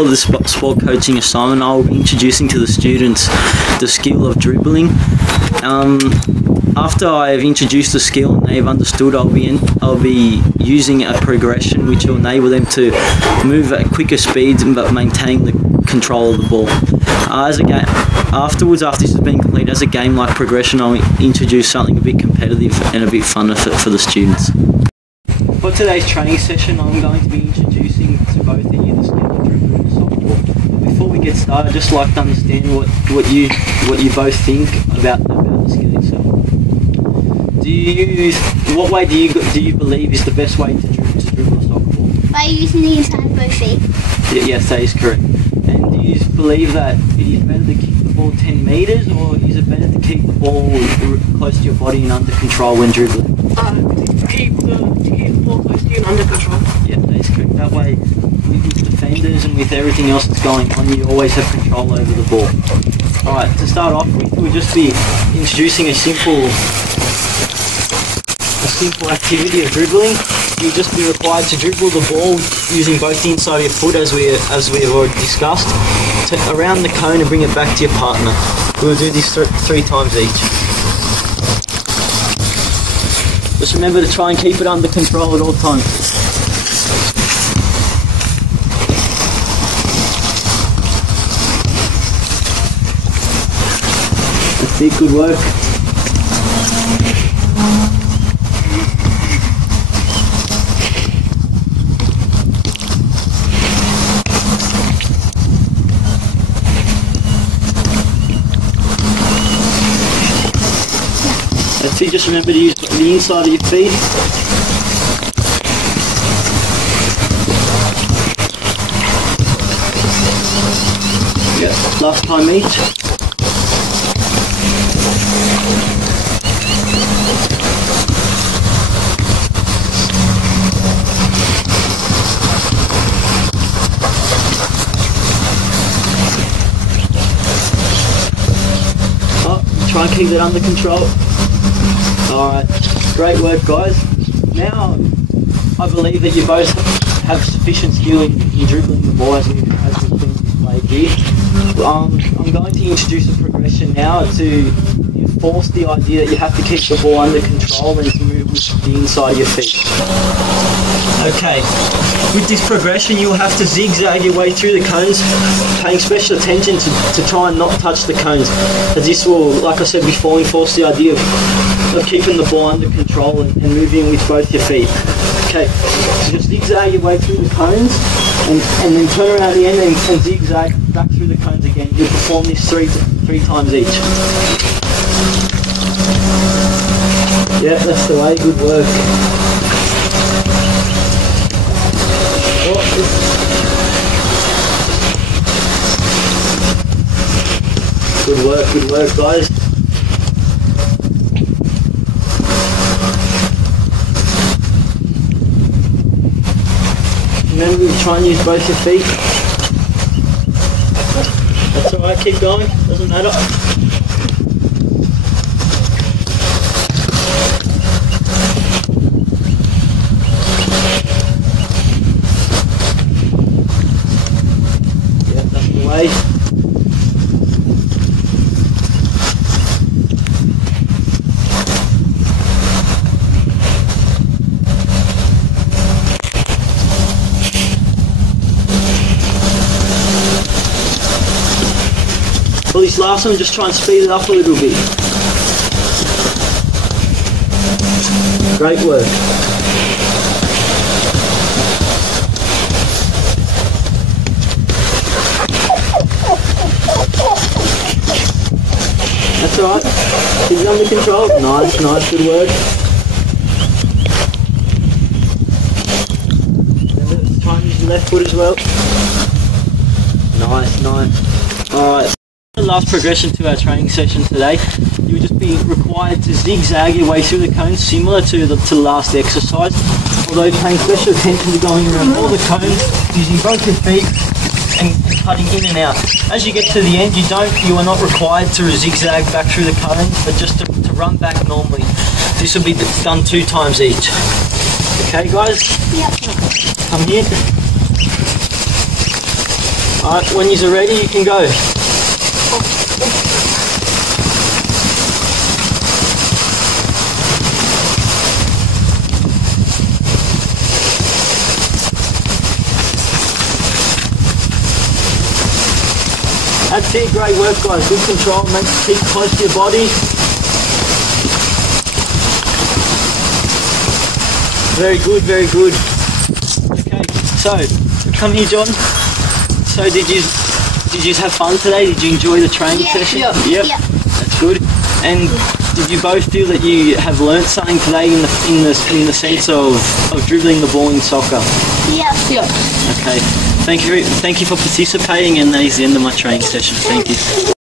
For the sport coaching assignment, I will be introducing to the students the skill of dribbling. After I have introduced the skill and they've understood, I'll be using a progression which will enable them to move at quicker speeds but maintain the control of the ball. Afterwards, after this has been completed, as a game-like progression, I'll introduce something a bit competitive and a bit funner for the students. For today's training session, I'm going to be introducing to both of you the skill of dribbling and softball. But before we get started, I'd just like to understand what you both think about the skill itself. What way do you believe is the best way to dribble a soccer ball? By using the inside of both feet. Yes, that is correct. And do you believe that it is better to kick the ball 10 metres, or is it better to keep the ball close to your body and under control when dribbling? Keep the ball close to you and under control. Yeah, that is correct. That way, with defenders and with everything else that's going on, you always have control over the ball. Alright, to start off with, we'll just be introducing a simple activity of dribbling. You'll just be required to dribble the ball using both the inside of your foot, as we have already discussed, around the cone and bring it back to your partner. We'll do this three times each. Just remember to try and keep it under control at all times. That's it, good work. That's it, just remember to use the inside of your feet. Yeah, last time each. Oh, try and keep that under control. Alright, great work guys. Now, I believe that you both have sufficient skill in dribbling the ball as we've been displayed here. I'm going to introduce a progression now to enforce the idea that you have to keep the ball under control and to move with the inside of your feet. Okay, with this progression you'll have to zigzag your way through the cones, paying special attention to try and not touch the cones, as this will, like I said before, enforce the idea of keeping the ball under control and moving with both your feet. Okay, so just zigzag your way through the cones and then turn around at the end and zigzag back through the cones again. You'll perform this three times each. Yeah, that's the way, good work. Good work guys. Remember to try and use both your feet. That's alright, keep going, doesn't matter. Yeah, that's the way. For this last one, just try and speed it up a little bit. Great work. That's alright. Keep it under control. Nice, good work. Remember, try and use the left foot as well. Nice. Alright. The last progression to our training session today, you will just be required to zigzag your way through the cones, similar to the last exercise, although paying special attention to going around all the cones using both your feet and cutting in and out. As you get to the end, you are not required to zigzag back through the cones, but just to run back normally. This will be done 2 times each. Okay guys? Yep. Come here. Alright, when you're ready, you can go. That's it, great work guys, good control, make keep close to your body. Very good, very good. Okay, so come here John. So did you have fun today? Did you enjoy the training session? Yep. That's good. And did you both feel that you have learnt something today in the sense of dribbling the ball in soccer? Yep. Okay. Thank you for participating, and that is the end of my training session. Thank you.